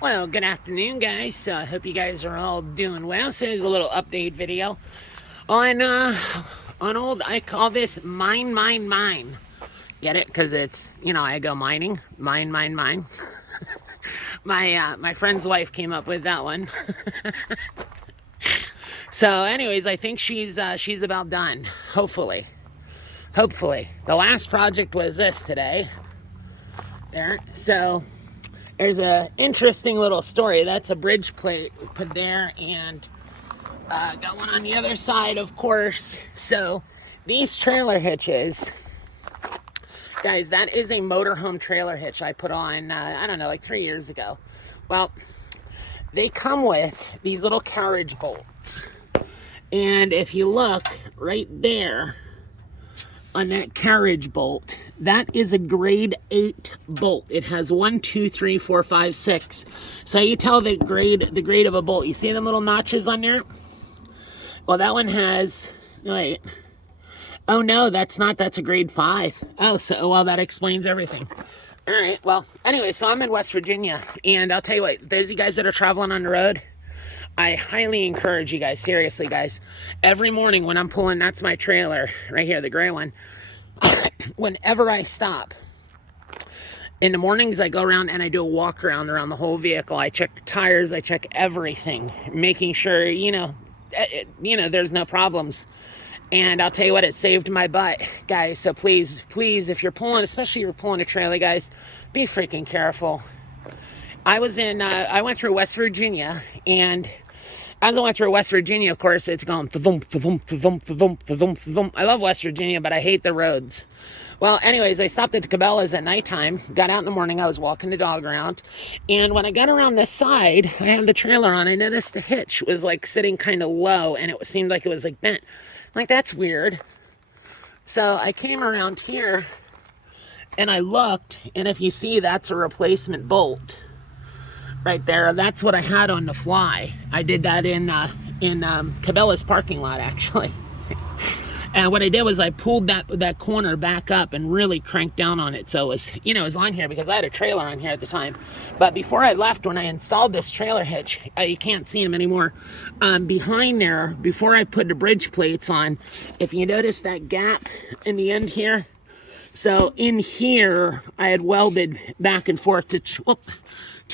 Well, good afternoon, guys. I hope you guys are all doing well. So here's a little update video on old. I call this mine. Get it? Because it's I go mining, mine. My friend's wife came up with that one. So, anyways, I think she's about done. Hopefully. The last project was this today. There. So there's a interesting little story. That's a bridge plate put there, and got one on the other side, of course. So these trailer hitches, guys, that is a motorhome trailer hitch I put on, I don't know, like 3 years ago. Well, they come with these little carriage bolts. And if you look right there on that carriage bolt, that is a grade 8 bolt. It has 1, 2, 3, 4, 5, 6. So you tell the grade of a bolt. You see them little notches on there? Well, that one has, wait. Oh no, that's a grade 5. Oh, so, well, that explains everything. All right, well, anyway, so I'm in West Virginia, and I'll tell you what, those of you guys that are traveling on the road, I highly encourage you guys, seriously, guys, every morning when I'm pulling, that's my trailer right here, the gray one. Whenever I stop, in the mornings, I go around and I do a walk around the whole vehicle. I check the tires, I check everything, making sure, there's no problems. And I'll tell you what, it saved my butt, guys. So please, if you're pulling, especially if you're pulling a trailer, guys, be freaking careful. I went through West Virginia, and as I went through West Virginia, of course, it's going thump. I love West Virginia, but I hate the roads. Well, anyways, I stopped at the Cabela's at nighttime, got out in the morning, I was walking the dog around, and when I got around this side, I had the trailer on, I noticed the hitch was like sitting kind of low, and it seemed like it was like bent. Like, that's weird. So I came around here, and I looked, and if you see, that's a replacement bolt. Right there, that's what I had on the fly. I did that in Cabela's parking lot, actually. And what I did was I pulled that corner back up and really cranked down on it. So it was on here because I had a trailer on here at the time. But before I left, when I installed this trailer hitch, you can't see them anymore. Behind there, before I put the bridge plates on, if you notice that gap in the end here, so in here, I had welded back and forth to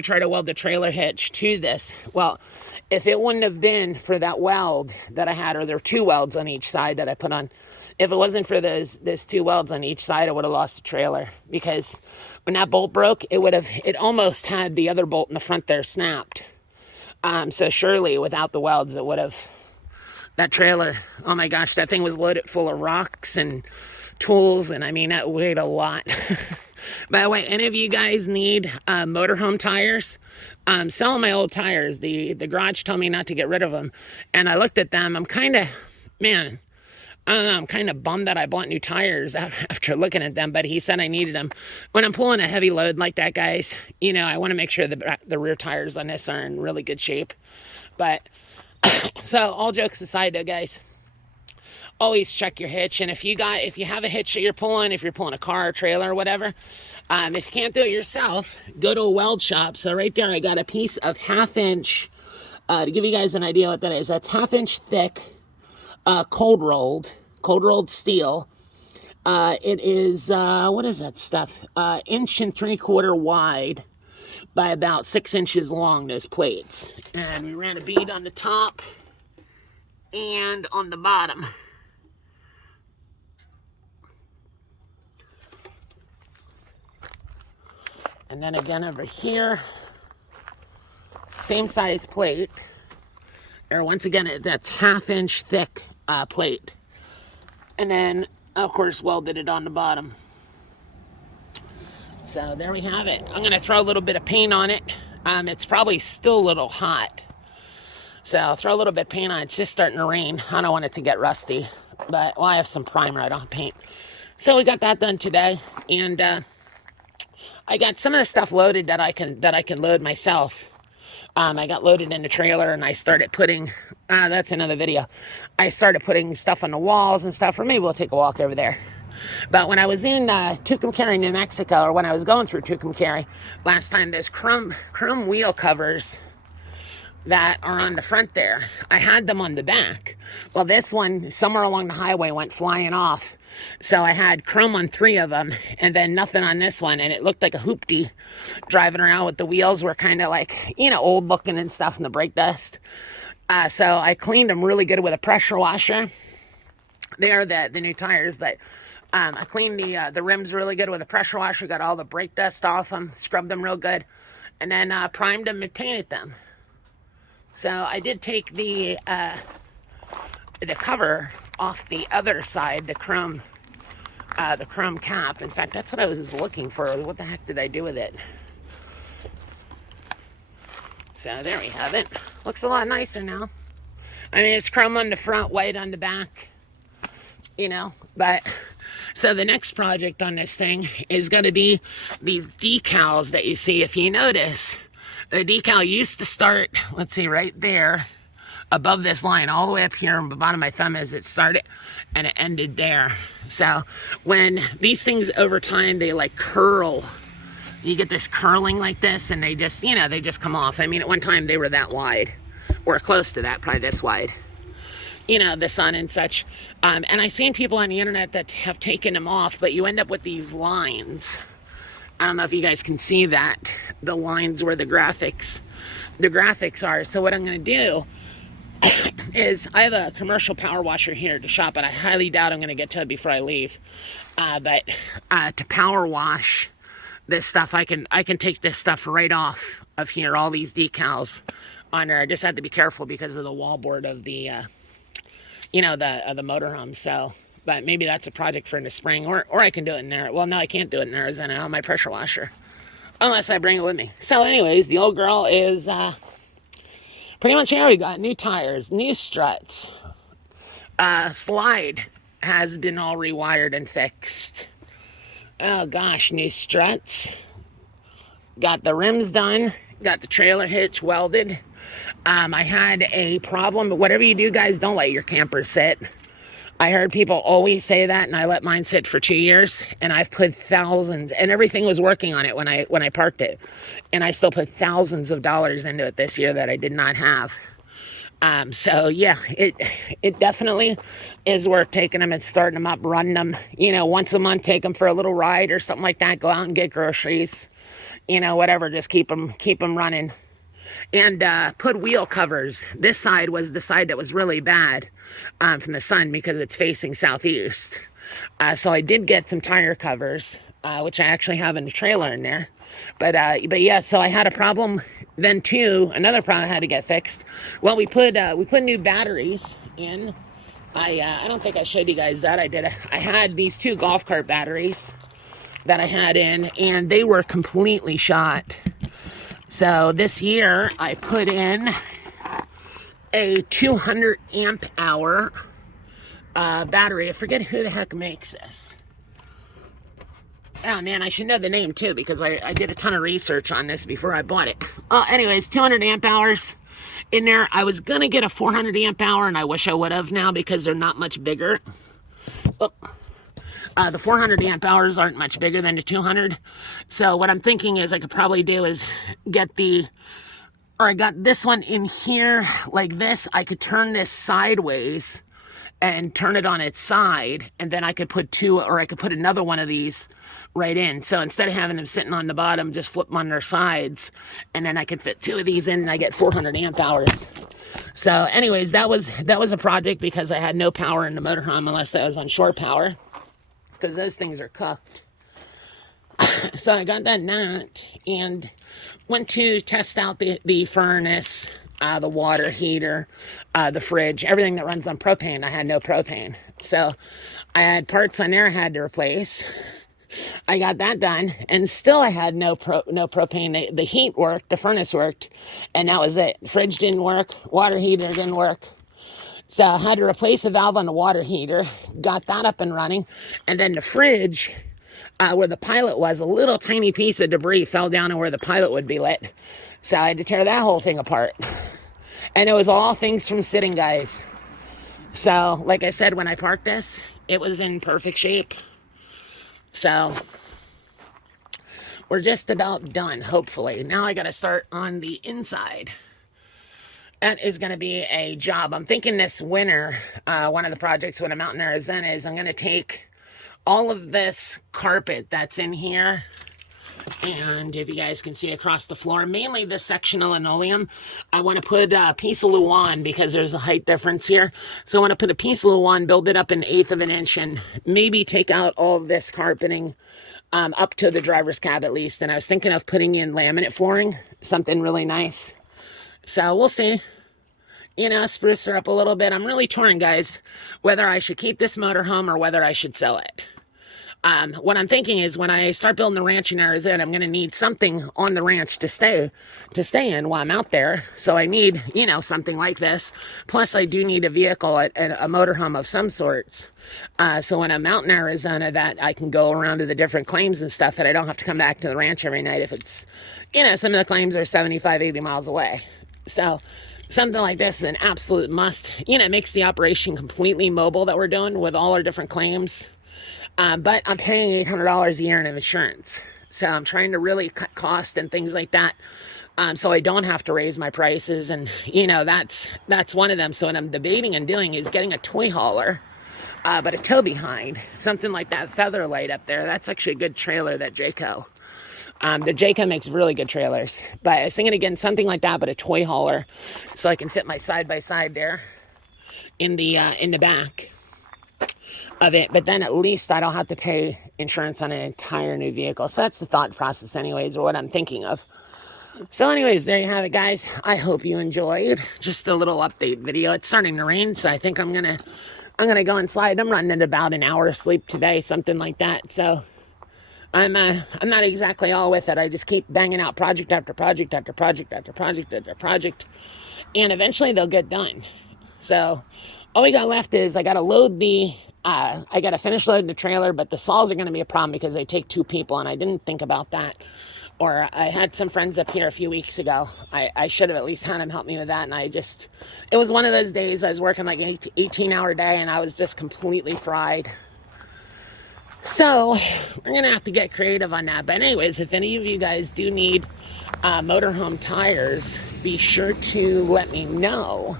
try to weld the trailer hitch to this. Well, if it wouldn't have been for that weld that I had, or there were 2 welds on each side that I put on, if it wasn't for those 2 welds on each side, I would have lost the trailer, because when that bolt broke, it almost had the other bolt in the front there snapped. So surely without the welds, it would have, that trailer, oh my gosh, that thing was loaded full of rocks and tools, and I mean, that weighed a lot. By the way, any of you guys need motorhome tires? Selling my old tires. The garage told me not to get rid of them, and I looked at them. I'm kind of bummed that I bought new tires after looking at them, but he said I needed them. When I'm pulling a heavy load like that, guys, I want to make sure the rear tires on this are in really good shape. But so all jokes aside though, guys, always check your hitch. And if you have a hitch that you're pulling, if you're pulling a car or trailer or whatever, if you can't do it yourself, go to a weld shop. So right there, I got a piece of 1/2 inch, to give you guys an idea what that is. That's 1/2 inch thick, cold rolled steel. It is, what is that stuff? 1 3/4 inch wide by about 6 inches long, those plates. And we ran a bead on the top and on the bottom. And then again over here, same size plate. Or once again, that's 1/2 inch thick plate. And then, of course, welded it on the bottom. So there we have it. I'm going to throw a little bit of paint on it. It's probably still a little hot. So I'll throw a little bit of paint on it. It's just starting to rain. I don't want it to get rusty. But, well, I have some primer. I don't have paint. So we got that done today. And I got some of the stuff loaded that I can load myself. I got loaded in the trailer, and I started putting, that's another video. I started putting stuff on the walls and stuff, or maybe we'll take a walk over there. But when I was in Tucumcari, New Mexico, or when I was going through Tucumcari last time, there's chrome wheel covers that are on the front there. I had them on the back. Well, this one, somewhere along the highway, went flying off. So I had chrome on 3 of them, and then nothing on this one, and it looked like a hoopty driving around with the wheels were kind of like, old looking and stuff in the brake dust. So I cleaned them really good with a pressure washer. They are the new tires, but I cleaned the rims really good with a pressure washer, got all the brake dust off them, scrubbed them real good, and then primed them and painted them. So I did take the cover off the other side, the chrome cap. In fact, that's what I was looking for. What the heck did I do with it? So there we have it. Looks a lot nicer now. I mean, it's chrome on the front, white on the back, but so the next project on this thing is going to be these decals that you see. If you notice, the decal used to start, let's see, right there above this line, all the way up here on the bottom of my thumb as it started, and it ended there. So when these things over time, they like curl, you get this curling like this, and they just, they just come off. I mean, at one time they were that wide, or close to that, probably this wide, the sun and such. And I've seen people on the internet that have taken them off, but you end up with these lines. I don't know if you guys can see that, the lines where the graphics are. So what I'm going to do is, I have a commercial power washer here at the shop, and I highly doubt I'm going to get to it before I leave. But to power wash this stuff, I can take this stuff right off of here, all these decals on there. I just had to be careful because of the wallboard of the the motorhome. So, but maybe that's a project for in the spring, or I can do it in there. Well, no, I can't do it in Arizona on my pressure washer unless I bring it with me. So anyways, the old girl is pretty much here. We got new tires, new struts, slide has been all rewired and fixed. Oh gosh, new struts, got the rims done, got the trailer hitch welded. I had a problem, but whatever you do, guys, don't let your camper sit. I heard people always say that, and I let mine sit for 2 years, and I've put thousands, and everything was working on it when I parked it, and I still put thousands of dollars into it this year that I did not have. So yeah, it definitely is worth taking them and starting them up, running them, once a month, take them for a little ride or something like that, go out and get groceries, whatever, just keep them running. And put wheel covers. This side was the side that was really bad from the sun because it's facing southeast. So I did get some tire covers, which I actually have in the trailer in there. But yeah, so I had a problem then too. Another problem I had to get fixed. Well, we put new batteries in. I don't think I showed you guys that. I had these 2 golf cart batteries that I had in, and they were completely shot. So this year I put in a 200 amp hour battery. I forget who the heck makes this. Oh man, I should know the name too, because I did a ton of research on this before I bought it. Anyways, 200 amp hours in there. I was gonna get a 400 amp hour, and I wish I would have now because they're not much bigger. The 400 amp hours aren't much bigger than the 200. So what I'm thinking is I could probably do is I got this one in here like this. I could turn this sideways and turn it on its side, and then I could put 2, or I could put another one of these right in. So instead of having them sitting on the bottom, just flip them on their sides, and then I could fit 2 of these in, and I get 400 amp hours. So anyways, that was a project because I had no power in the motorhome unless I was on shore power, because those things are cooked. So I got that and went to test out the furnace, the water heater, the fridge, everything that runs on propane. I had no propane. So I had parts on there I had to replace. I got that done, and still I had no propane. The heat worked, the furnace worked, and that was it. The fridge didn't work, water heater didn't work. So I had to replace a valve on the water heater, got that up and running, and then the fridge, where the pilot was, a little tiny piece of debris fell down on where the pilot would be lit. So I had to tear that whole thing apart. And it was all things from sitting, guys. So, like I said, when I parked this, it was in perfect shape. So we're just about done, hopefully. Now I got to start on the inside. That is going to be a job. I'm thinking this winter, one of the projects when I'm out in Arizona is I'm going to take all of this carpet that's in here, and if you guys can see across the floor, mainly this section of linoleum, I want to put a piece of luan because there's a height difference here. So I want to put a piece of luan, build it up 1/8 of an inch, and maybe take out all of this carpeting up to the driver's cab at least. And I was thinking of putting in laminate flooring, something really nice. So we'll see. You know, spruce her up a little bit. I'm really torn, guys, whether I should keep this motorhome or whether I should sell it. What I'm thinking is when I start building the ranch in Arizona, I'm going to need something on the ranch to stay in while I'm out there. So I need, you know, something like this. Plus, I do need a vehicle, a motorhome of some sorts. So when I'm out in Arizona, that I can go around to the different claims and stuff, and I don't have to come back to the ranch every night if it's, you know, some of the claims are 75, 80 miles away. So something like this is an absolute must. You know, it makes the operation completely mobile that we're doing with all our different claims. But I'm paying $800 a year in insurance. So I'm trying to really cut costs and things like that. So I don't have to raise my prices. And, you know, that's one of them. So what I'm debating and doing is getting a toy hauler, but a tow behind. Something like that Featherlight up there. That's actually a good trailer, that Jayco. The Jayco makes really good trailers. But I was thinking again, something like that, but a toy hauler. So I can fit my side-by-side there in the back of it, but then at least I don't have to pay insurance on an entire new vehicle. So that's the thought process anyways, or what I'm thinking of. So anyways, there you have it, guys. I hope you enjoyed just a little update video. It's starting to rain, so I think I'm gonna go inside. I'm running at about an hour of sleep today, something like that. So I'm not exactly all with it. I just keep banging out project after project after project after project after project, and eventually they'll get done. So all we got left is I got to finish loading the trailer, but the saws are going to be a problem because they take 2 people, and I didn't think about that. Or I had some friends up here a few weeks ago. I should have at least had them help me with that, and it was one of those days I was working like an 18-hour day, and I was just completely fried. So we're going to have to get creative on that. But anyways, if any of you guys do need motorhome tires, be sure to let me know.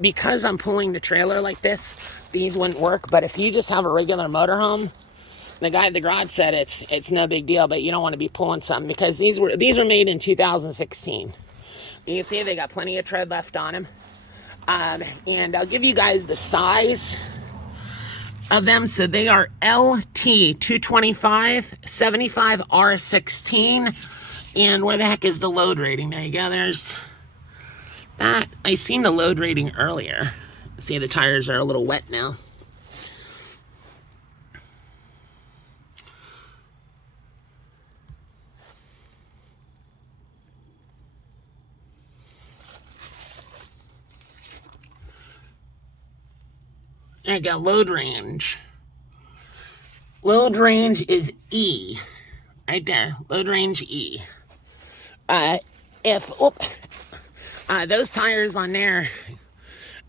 Because I'm pulling the trailer like this, these wouldn't work. But if you just have a regular motorhome, the guy at the garage said it's no big deal, but you don't want to be pulling something because these were made in 2016. You can see they got plenty of tread left on them. And I'll give you guys the size of them. So they are LT 225 75 R16. And where the heck is the load rating? There you go. There's that. I seen the load rating earlier. See, the tires are a little wet now. There you go, load range. Load range is E. Right there, load range E. Those tires on there,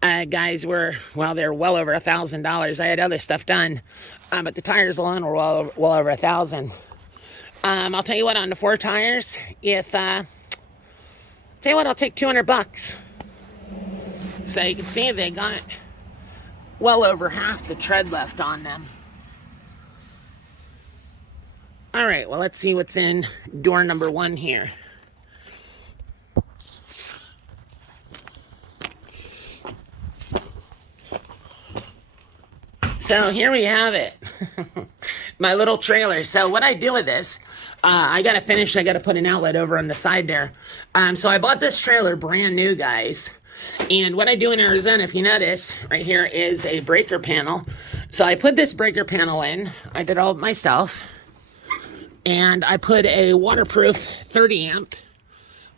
guys, they're well over $1,000. I had other stuff done, but the tires alone were well over $1,000. I'll tell you what, on the 4 tires, I'll take $200. So you can see they got well over half the tread left on them. All right, well, let's see what's in door number 1 here. So here we have it. My little trailer. So what I do with this, I got to put an outlet over on the side there. So I bought this trailer brand new, guys. And what I do in Arizona, if you notice, right here is a breaker panel. So I put this breaker panel in. I did all myself. And I put a waterproof 30 amp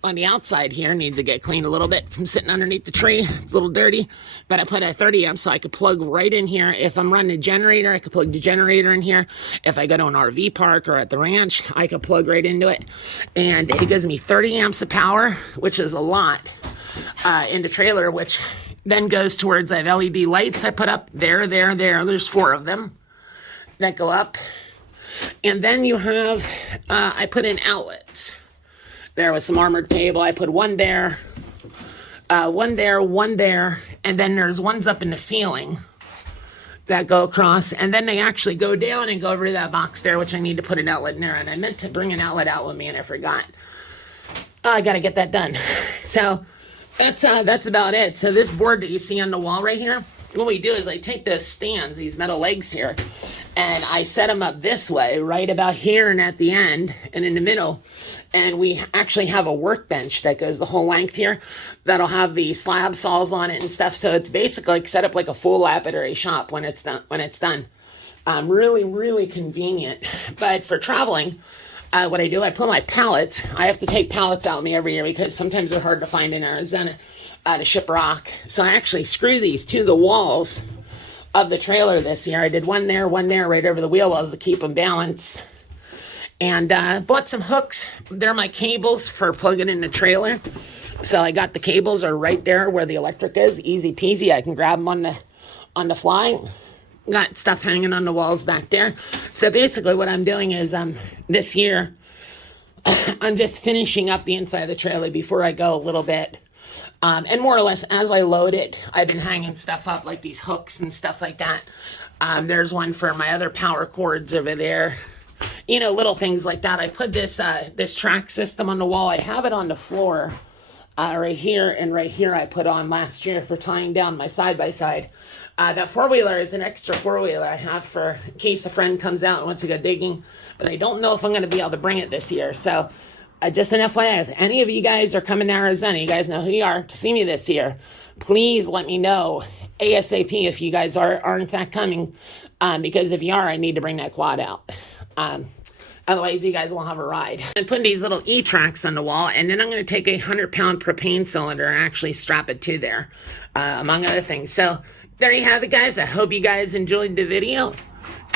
on the outside here. Needs to get cleaned a little bit from sitting underneath the tree. It's a little dirty. But I put a 30 amp so I could plug right in here. If I'm running a generator, I could plug the generator in here. If I go to an RV park or at the ranch, I could plug right into it. And it gives me 30 amps of power, which is a lot, in the trailer, which then goes towards, I have LED lights I put up there. There's 4 of them. that go up. And then you have, I put in outlets. There was some armored cable. I put one there, one there, and then there's ones up in the ceiling that go across, and then they actually go down and go over to that box there, which I need to put an outlet in there, and I meant to bring an outlet out with me, and I forgot. I gotta get that done. So that's about it. So this board that you see on the wall right here, what we do is I take those stands, these metal legs here, and I set them up this way, right about here and at the end and in the middle. And we actually have a workbench that goes the whole length here that'll have the slab saws on it and stuff. So it's basically like set up like a full laboratory shop when it's done. Really, really convenient. But for traveling, what I do, I put my pallets. I have to take pallets out with me every year because sometimes they're hard to find in Arizona to ship rock. So I actually screw these to the walls of the trailer this year. I did one there, right over the wheel wells to keep them balanced. And bought some hooks. They're my cables for plugging in the trailer. So I got the cables are right there where the electric is. Easy peasy. I can grab them on the fly. Got stuff hanging on the walls back there. So basically what I'm doing is this year, I'm just finishing up the inside of the trailer before I go a little bit. And more or less, as I load it, I've been hanging stuff up like these hooks and stuff like that. There's one for my other power cords over there. You know, little things like that. I put this track system on the wall. I have it on the floor right here and right here I put on last year for tying down my side-by-side. That four-wheeler is an extra four-wheeler I have for in case a friend comes out and wants to go digging. But I don't know if I'm going to be able to bring it this year. So just an FYI, if any of you guys are coming to Arizona, you guys know who you are, to see me this year, please let me know ASAP if you guys are in fact coming. Because if you are, I need to bring that quad out. Otherwise, you guys won't have a ride. I'm putting these little E-tracks on the wall, and then I'm going to take a 100-pound propane cylinder and actually strap it to there, among other things. So there you have it, guys. I hope you guys enjoyed the video,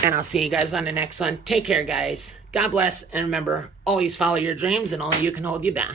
and I'll see you guys on the next one. Take care, guys. God bless, and remember, always follow your dreams, and only you can hold you back.